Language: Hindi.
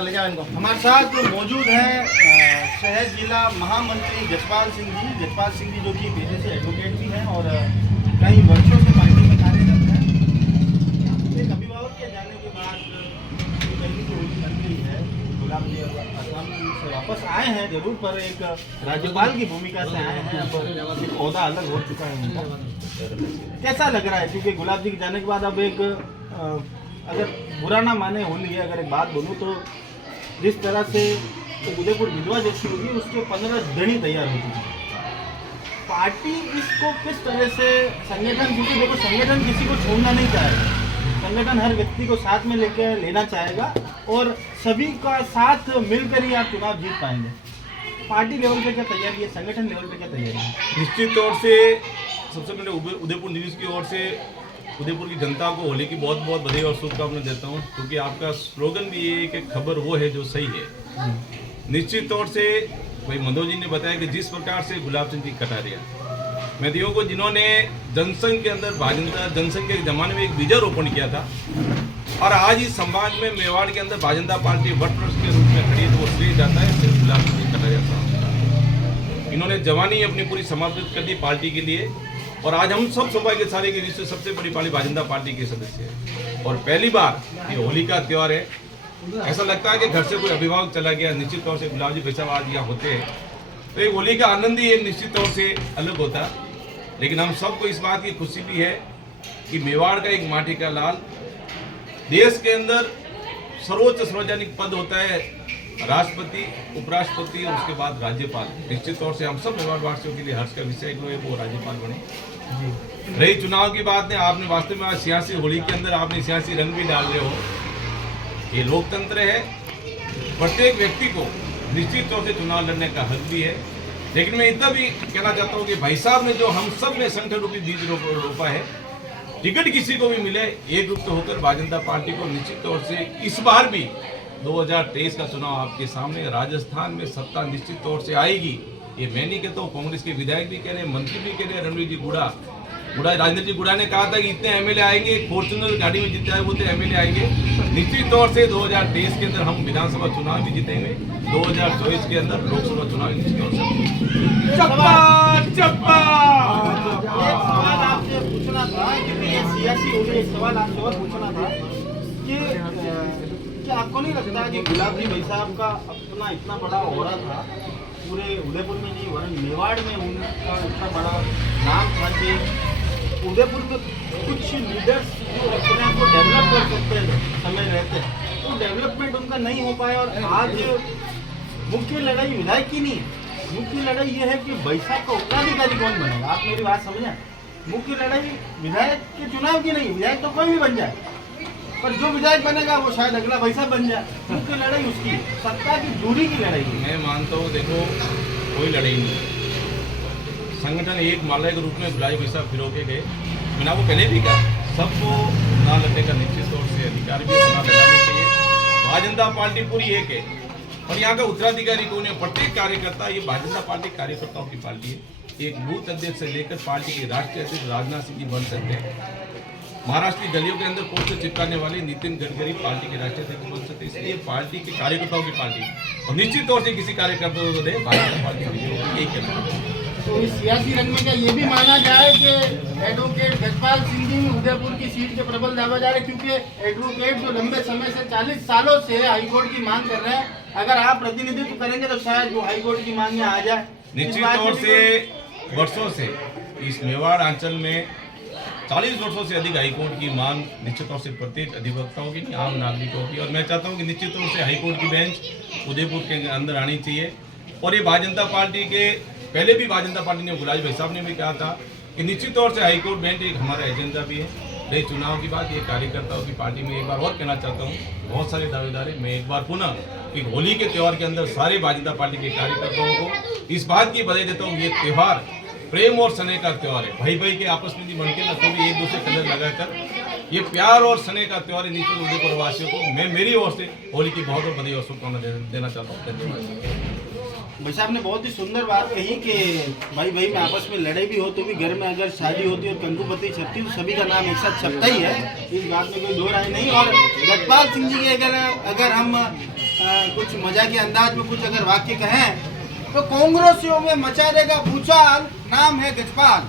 अंदर ले जाओ इनको। हमारे साथ मौजूद हैं शहर जिला महामंत्री जसपाल सिंह जी जो कि पेशे से एडवोकेट भी हैं और कई वर्षों से पार्टी में कार्यरत हैं। एक अभिभावक के जाने के बाद पहली जो होली बन गई है, गुलाब जी असम से वापस आए हैं जरूर, पर एक राज्यपाल की भूमिका से आए हैं। अब एक ओहदा अलग हो चुका है उनका। कैसा लग रहा है, क्योंकि गुलाब जी के जाने के बाद अब एक अगर बुरा ना माने होली है, अगर एक बात बोलूँ तो जिस तरह से उदयपुर विधवा जैसी होगी उसके 15 गणी तैयार हो चुकी है। पार्टी इसको किस तरह से संगठन, क्योंकि देखो संगठन किसी को छोड़ना नहीं चाहेगा, संगठन हर व्यक्ति को साथ में लेकर लेना चाहेगा और सभी का साथ मिलकर ही आप चुनाव जीत पाएंगे। पार्टी लेवल पे क्या तैयारी है, संगठन लेवल पे क्या तैयारी है? निश्चित तौर से सबसे पहले उदयपुर न्यूज़ की ओर से उदयपुर की जनता को होली की बहुत बहुत बधाई और शुभकामनाएं देता हूं, क्योंकि आपका स्लोगन भी ये है कि खबर वो है जो सही है। निश्चित तौर से भाई मधु जी ने बताया कि जिस प्रकार से गुलाब सिंह जी कटारिया मैथियों को जिन्होंने जनसंघ के अंदर भाजंता जनसंघ के ज़माने में एक बीजारोपण किया था और आज इस समाज में मेवाड़ के अंदर भाजंता पार्टी वटवृक्ष के रूप में खड़ी है, तो वो श्रेय जाता है सिर्फ गुलाब सिंह जी कटारिया साहब। इन्होंने जवानी अपनी पूरी समर्पित कर दी पार्टी के लिए और आज हम सब सौभाग्यशाली के विश्व सबसे बड़ी पार्टी भाजंता पार्टी के सदस्य हैं। और पहली बार ये होली का त्यौहार है, ऐसा लगता है कि घर से कोई अभिभावक चला गया। निश्चित तौर से गुलाब जी भाई साहब आज यहाँ होते हैं तो एक होली का आनंद ही एक निश्चित तौर से अलग होता है। लेकिन हम सबको इस बात की खुशी भी है कि मेवाड़ का एक माटी का लाल, देश के अंदर सर्वोच्च सार्वजनिक पद होता है राष्ट्रपति, उपराष्ट्रपति और उसके बाद राज्यपाल। निश्चित तौर से हम सब मेवाड़ वासियों के लिए हर्ष का विषय है वो राज्यपाल बने। रही चुनाव की बात है, आपने वास्तव में आज सियासी होली के अंदर आपने सियासी रंग भी डाल रहे हो। ये लोकतंत्र है, प्रत्येक व्यक्ति को निश्चित तौर से चुनाव लड़ने का हक भी है। लेकिन मैं इतना भी कहना चाहता हूँ कि भाई साहब ने जो हम सब में संगठन रूपी बीज रोपा है, टिकट किसी को भी मिले एक रूप से होकर भाजंता पार्टी को निश्चित तौर से इस बार भी 2023 का चुनाव आपके सामने, राजस्थान में सत्ता निश्चित तौर से आएगी। ये मैं नहीं कहता हूँ, कांग्रेस के विधायक भी कह रहे हैं, मंत्री भी कह रहे हैं। रणवीर जी गुड़ा राजेंद्र जी गुड़ा ने कहा था कि इतने एमएलए आएंगे, फॉर्चुनर गाड़ी में जितने आए वो एमएलए आएंगे। निश्चित तौर से 2023 के अंदर हम विधानसभा चुनाव भी जीतेंगे, 2024 के अंदर लोकसभा चुनाव निश्चित तौर से। एक सवाल आपसे पूछना था, क्योंकि ये सियासी होली, एक सवाल आपसे और पूछना था कि क्या आपको नहीं लगता कि गुलाब जी भाई साहब का अपना इतना बड़ा ओहरा था, पूरे उदयपुर में नहीं वरन मेवाड़ में उनका इतना बड़ा नाम था कि उदयपुर के कुछ लीडर्स जो अपने आप को डेवलप कर सकते समय रहते हैं, तो डेवलपमेंट उनका नहीं हो पाया। और आज मुख्य लड़ाई विधायक की नहीं है, मुख्य लड़ाई ये है कि भाई साहब का उत्तराधिकारी कौन बनेगा। आप मेरी बात समझें, मुख्य लड़ाई विधायक के चुनाव की नहीं, विधायक तो कोई भी बन जाए, पर जो विधायक बनेगा वो शायद अगला भाई साहब बन जाए। मुख्य लड़ाई उसकी सत्ता की दूरी की लड़ाई है। मैं मानता हूँ, देखो कोई लड़ाई नहीं, संगठन एक माला के रूप में बुलाई भाई साहब फिरो के गए। मैंने आपको पहले भी कहा, सबको ना लड़ने का निश्चित तौर से अधिकार भी होना लड़ना चाहिए। भारतीय जनता पार्टी पूरी एक है और यहाँ का उत्तराधिकारी कौन है? प्रत्येक कार्यकर्ता, ये भारतीय जनता पार्टी कार्यकर्ताओं की पार्टी है। एक बूथ अध्यक्ष से लेकर पार्टी के राष्ट्रीय अध्यक्ष राजनाथ सिंह जी बन सकते हैं। महाराष्ट्र की गलियों के अंदर पोस्टर चिपकाने वाले नितिन गडकरी पार्टी के राष्ट्रीय अध्यक्ष बन सकते हैं। इसलिए पार्टी के कार्यकर्ताओं की पार्टी और निश्चित तौर से किसी कार्यकर्ता को दे भारतीय जनता पार्टी यही कहना। तो इस सियासी रंग में क्या ये भी माना जाए कि एडवोकेट जसपाल सिंह जी उदयपुर की सीट के प्रबल दावा जा रहे, क्योंकि एडवोकेट जो लंबे समय से 40 सालों से हाईकोर्ट की मांग कर रहे हैं, अगर आप प्रतिनिधित्व करेंगे तो शायद वो हाईकोर्ट की मांग में आ जाए। निश्चित तौर से वर्षों से इस मेवाड़ अंचल में 40 वर्षों से अधिक हाईकोर्ट की मांग निश्चित तौर से प्रत्येक अधिवक्ताओं की, आम नागरिकों की, और मैं चाहता हूं कि निश्चित तौर से हाईकोर्ट की बेंच उदयपुर के अंदर आनी चाहिए। और ये भारतीय जनता पार्टी के पहले भी भारतीय जनता पार्टी ने गुलाब भाई साहब ने भी कहा था कि निश्चित तौर से हाईकोर्ट बेंच एक हमारा एजेंडा भी है। रही चुनाव की बात, ये कार्यकर्ताओं की पार्टी में एक बार और कहना चाहता हूँ, बहुत सारे दावेदार हैं। मैं एक बार पुनः कि होली के त्यौहार के अंदर सारे भारतीय जनता पार्टी के कार्यकर्ताओं को इस बात की बधाई देता हूँ, ये त्यौहार प्रेम और स्नेह का त्यौहार है। भाई भाई के आपस में बनके ना तो भी एक दूसरे कलर लगाकर ये प्यार और स्नेह का त्यौहार है। निश्चित उदयपुर वासियों को मैं मेरी ओर से होली की बहुत बहुत बधाई और शुभकामनाएं देना चाहता हूँ। धन्यवाद। भाई साहब ने बहुत ही सुंदर बात कही कि भाई भाई में आपस में लड़ाई भी हो तो भी घर में अगर शादी होती है और कंकुपति छपती है तो सभी का नाम एक साथ छपता ही है, इस बात में कोई दो राय नहीं। और जसपाल सिंह जी के अगर हम कुछ मजाकी अंदाज में कुछ अगर वाक्य कहें तो कांग्रेसियों में मचा देगा भूचाल, नाम है गजपाल।